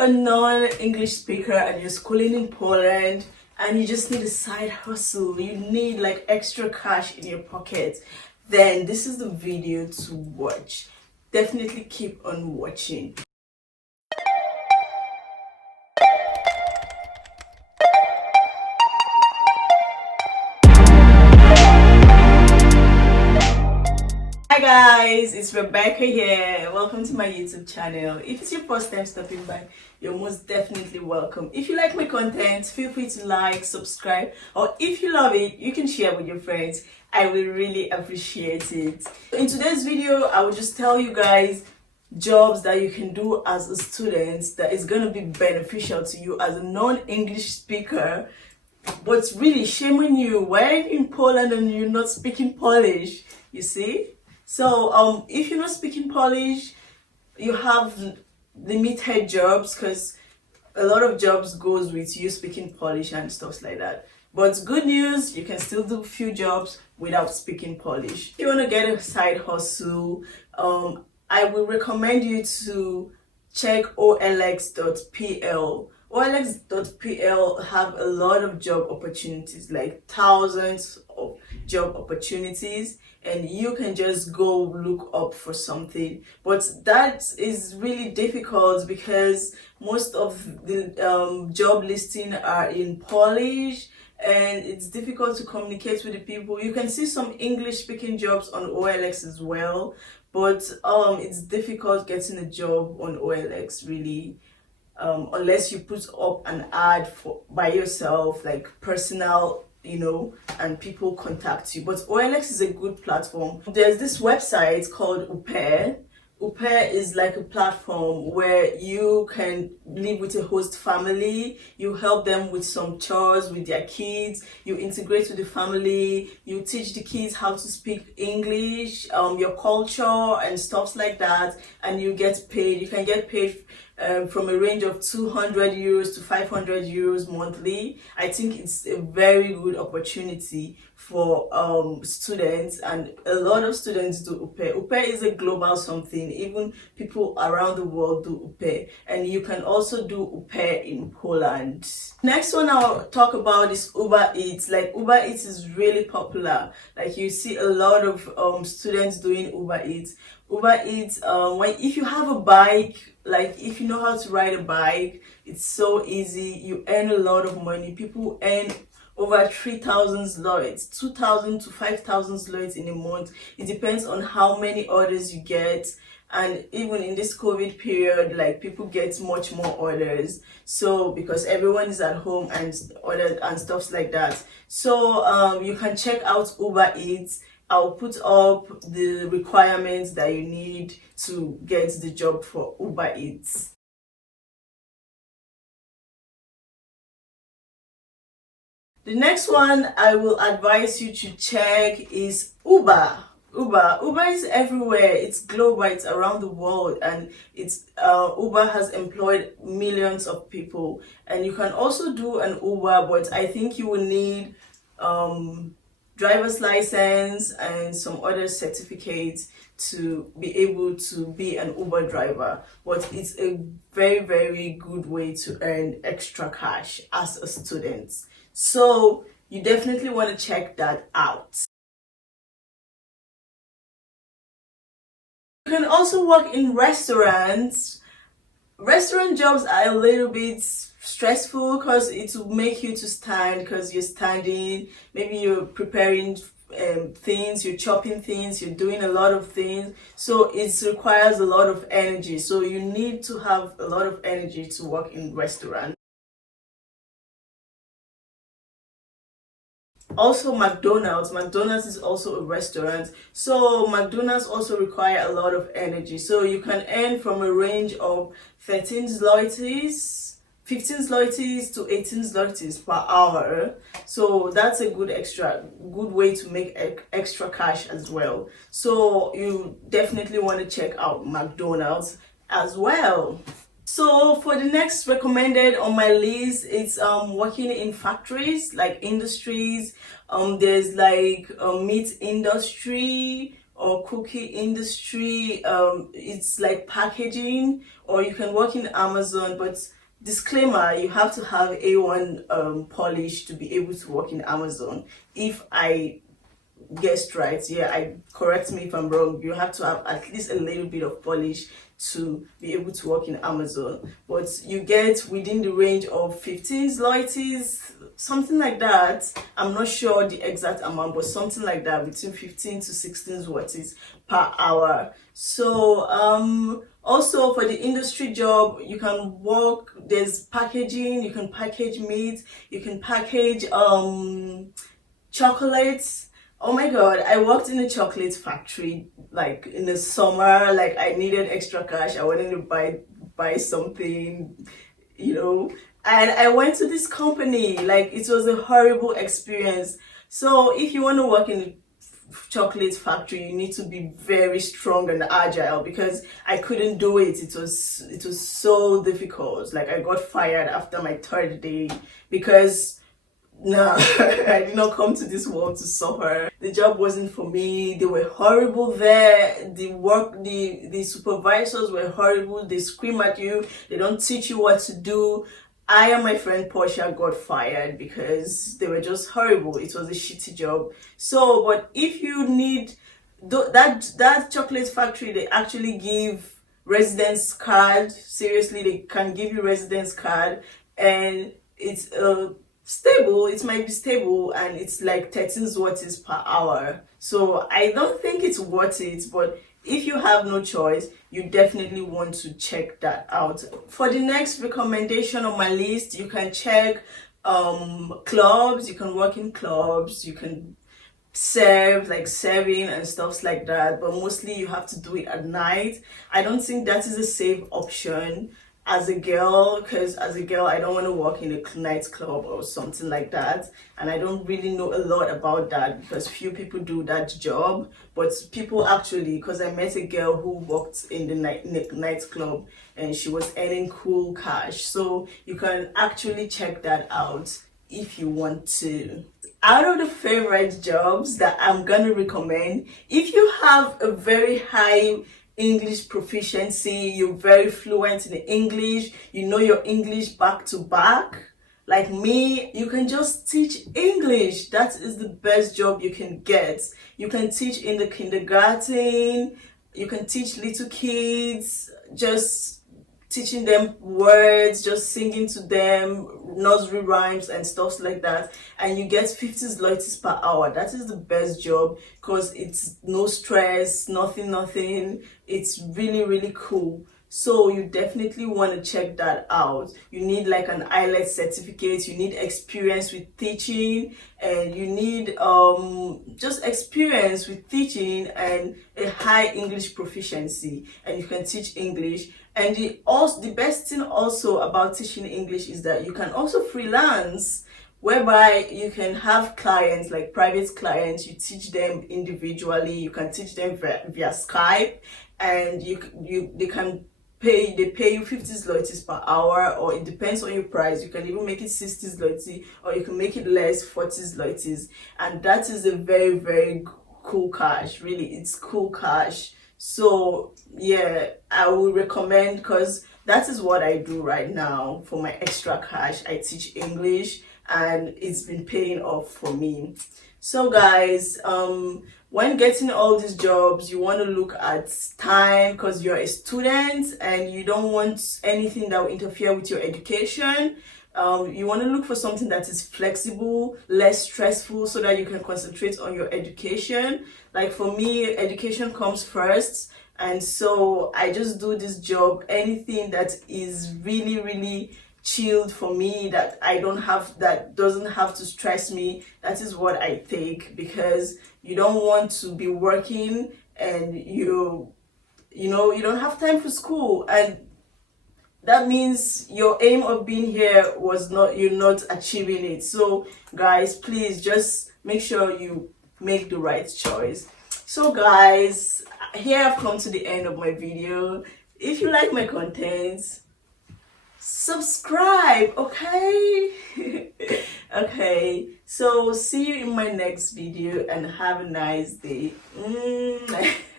a non-English speaker and you're schooling in Poland and you just need a side hustle, you need like extra cash in your pocket, then this is the video to watch. Definitely keep on watching. Hi guys, it's Rebecca here. Welcome to my YouTube channel. If it's your first time stopping by, you're most definitely welcome. If you like my content, feel free to like, subscribe, or if you love it, you can share with your friends. I will really appreciate it. In today's video, I will just tell you guys jobs that you can do as a student that is going to be beneficial to you as a non-English speaker. But really, shame on you. Why are you in Poland and you're not speaking Polish? You see? So if you're not speaking Polish, you have limited jobs because a lot of jobs goes with you speaking Polish and stuff like that. But good news, you can still do a few jobs without speaking Polish. If you want to get a side hustle, I will recommend you to check olx.pl. olx.pl have a lot of job opportunities, like thousands of job opportunities, and you can just go look up for something. But that is really difficult because most of the job listings are in Polish and it's difficult to communicate with the people. You can see some English speaking jobs on OLX as well, but it's difficult getting a job on OLX really, unless you put up an ad by yourself, like personal, and people contact you. But OLX is a good platform. There's this website called UPE. UPE is like a platform where you can live with a host family. You help them with some chores with their kids. You integrate with the family. You teach the kids how to speak English, your culture and stuff like that. And you get paid. You can get paid from a range of 200 euros to 500 euros monthly. I think it's a very good opportunity for students, and a lot of students do UPE. UPE is a global something. Even people around the world do UPE, and you can also do UPE in Poland. Next one I'll talk about is Uber Eats. Like Uber Eats is really popular. Like you see a lot of students doing Uber Eats. Uber Eats, if you have a bike, like if you know how to ride a bike, it's so easy. You earn a lot of money. People earn over 3,000 zlotys, 2,000 to 5,000 zlotys in a month. It depends on how many orders you get. And even in this COVID period, like people get much more orders. So because everyone is at home and ordered and stuff like that. So you can check out Uber Eats. I'll put up the requirements that you need to get the job for Uber Eats. The next one I will advise you to check is Uber. Uber is everywhere. It's global. It's around the world, and Uber has employed millions of people. And you can also do an Uber, but I think you will need driver's license and some other certificates to be able to be an Uber driver. But it's a very, very good way to earn extra cash as a student. So you definitely want to check that out. You can also work in restaurants. Restaurant jobs are a little bit stressful because it will make you to stand because you're standing. Maybe you're preparing things, you're chopping things, you're doing a lot of things. So it requires a lot of energy. So you need to have a lot of energy to work in restaurants. Also McDonald's is also a restaurant, so McDonald's also require a lot of energy. So you can earn from a range of 15 zlotys to 18 zlotys per hour. So that's a good way to make extra cash as well. So you definitely want to check out McDonald's as well. So for the next recommended on my list, it's working in factories, like industries. There's like meat industry, or cookie industry. It's like packaging, or you can work in Amazon, but disclaimer, you have to have A1 polish to be able to work in Amazon. If I guessed right, yeah, I correct me if I'm wrong, you have to have at least a little bit of polish to be able to work in Amazon, but you get within the range of 15 zlotys, something like that. I'm not sure the exact amount, but something like that, between 15 to 16 zlotys per hour. So also for the industry job, you can work, there's packaging, you can package meat, you can package chocolates. Oh my god, I worked in a chocolate factory like in the summer. Like, I needed extra cash, I wanted to buy something, you know, and I went to this company. Like, it was a horrible experience. So if you want to work in a chocolate factory, you need to be very strong and agile, because I couldn't do it. It was so difficult. Like, I got fired after my third day because no, I did not come to this world to suffer. The job wasn't for me. They were horrible there. The supervisors were horrible. They scream at you. They don't teach you what to do. I and my friend Portia got fired because they were just horrible. It was a shitty job. So, but if you need that chocolate factory, they actually give residence card. Seriously, they can give you residence card, and it's stable. It might be stable, and it's like 13 zlotys per hour. So I don't think it's worth it, but if you have no choice, you definitely want to check that out. For the next recommendation on my list, you can check clubs. You can work in clubs, you can serve, like serving and stuff like that, but mostly you have to do it at night. I don't think that is a safe option as a girl, because as a girl, I don't want to work in a nightclub or something like that, and I don't really know a lot about that because few people do that job. But people actually, because I met a girl who worked in the nightclub and she was earning cool cash, so you can actually check that out if you want to. Out of the favorite jobs that I'm gonna recommend, if you have a very high English proficiency, you're very fluent in English, you know your English back to back, like me, you can just teach English. That is the best job you can get. You can teach in the kindergarten, you can teach little kids, just teaching them words, just singing to them nursery rhymes and stuff like that, and you get 50 zlotys per hour. That is the best job because it's no stress, nothing. It's really cool. So you definitely want to check that out. You need like an IELTS certificate, you need experience with teaching, and you need just experience with teaching and a high English proficiency, and you can teach English. And the best thing also about teaching English is that you can also freelance, whereby you can have clients, like private clients. You teach them individually, you can teach them via Skype, and they pay you 50 zlotys per hour, or it depends on your price. You can even make it 60 zloty, or you can make it less, 40 zlotys, and that is a very cool cash. Really, it's cool cash. So yeah, I would recommend, because that is what I do right now for my extra cash. I teach English and it's been paying off for me. So guys, when getting all these jobs, you want to look at time, because you're a student and you don't want anything that will interfere with your education. You want to look for something that is flexible, less stressful, so that you can concentrate on your education. Like for me, education comes first, and so I just do this job. Anything that is really chilled for me, that doesn't have to stress me, that is what I take, because you don't want to be working and you don't have time for school, and that means your aim of being here you're not achieving it. So guys, please just make sure you make the right choice. So guys, here I've come to the end of my video. If you like my content, subscribe, okay? Okay, So see you in my next video and have a nice day.